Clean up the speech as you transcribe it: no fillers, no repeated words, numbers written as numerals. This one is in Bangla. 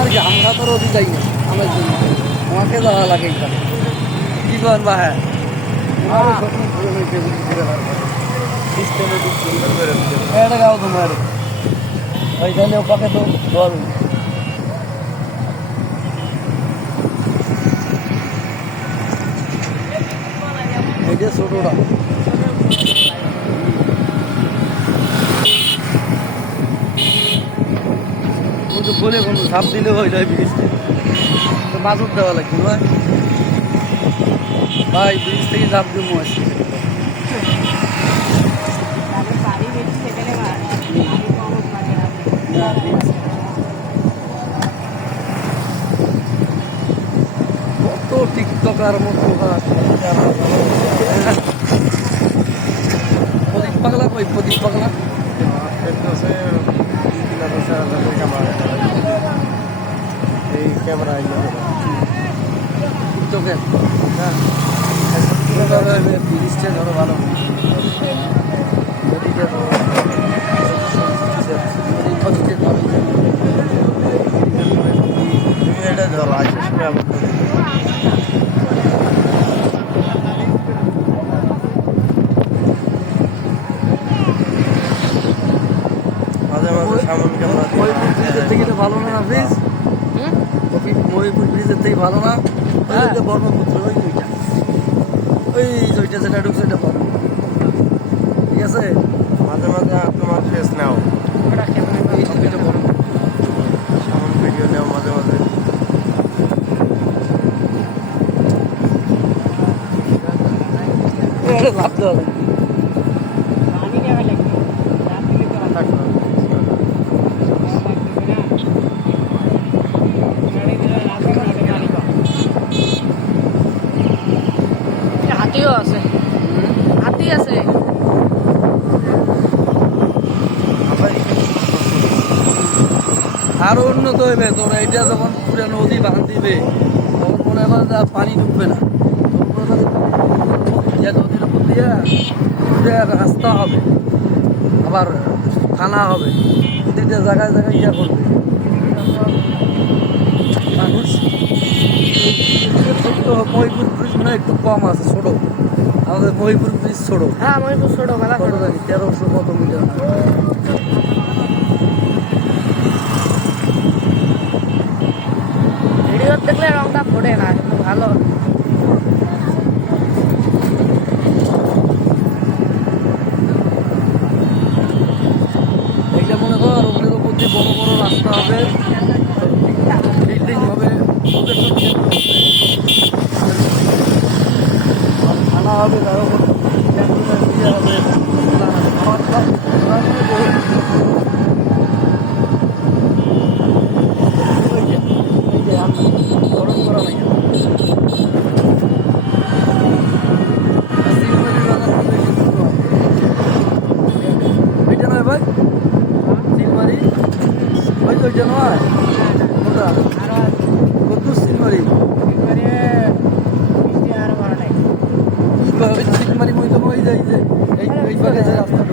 আমার কি আমরা তো রোদই যাই না আমার জন্য আমাকে যাওয়া লাগে এখানে কি করেন বা হ্যাঁ এটা গাও তোমার ওইখানে ওপাকে তো জল এটা ছোটটা তো বলে কোনো ঝাঁপ দিলে হয়ে যায় ব্রিজটা তো বাজর দেওয়া লাগবে ভাই ভাই ব্রিজ থেকে ঝাঁপ দিয়ে আসছি কত টিকটকার মতো প্রদীপ পাগলা কই প্রদীপ পাগলা এই ক্যামেরা টিকটকে ব্রিজটা ধরো ভালো এটা ধরো আছে মাঝে মাঝে সামন ক্যামেরা ব্রিজের থেকে তো ভালো না ব্রিজ মহিপুর ব্রিজের থেকে ভালো না ব্রহ্মপুত্র ওই দুইটা ওই দুইটা যেটা ঢুকছে ওইটা ভালো ঠিক আছে মাঝে মাঝে তোমার ফেস নাও এই ছবিটা বড় সামন ভিডিও নাও মাঝে মাঝে ভাবতে হবে হাতিও আছে হাতি আছে আরো উন্নত হইবে তোর এটা যখন পুরো নদী বাঁধ দিবে তখন মনে হয় যে পানি ঢুকবে না নদীর উপর দিয়ে রাস্তা হবে আবার থানা হবে প্রতিটা জায়গায় জায়গায় ইয়া করবে মানুষ মহিপুর ব্রিজ মনে হয় একটু কম আছে ছোট আমাদের মহিপুর ব্রিজ ছোট হ্যাঁ মহিপুর ছোট মেলা কত জানি 1300 কত মিটার ভিডিও দেখলে রংটা ফোটে না কিন্তু ভালো এইটা মনে কর ওগুলোর উপর দিয়ে বড় বড় রাস্তা হবে বিল্ডিং হবে থানা হবে তার উপর হবে গরম করা নাই ওইটা নয় ভাই সিলমারি ওই তো ওইটা নয় ওটা কত সিলমারি সিলমারি মই তো মই যাই যে এই পাকে যে রাস্তা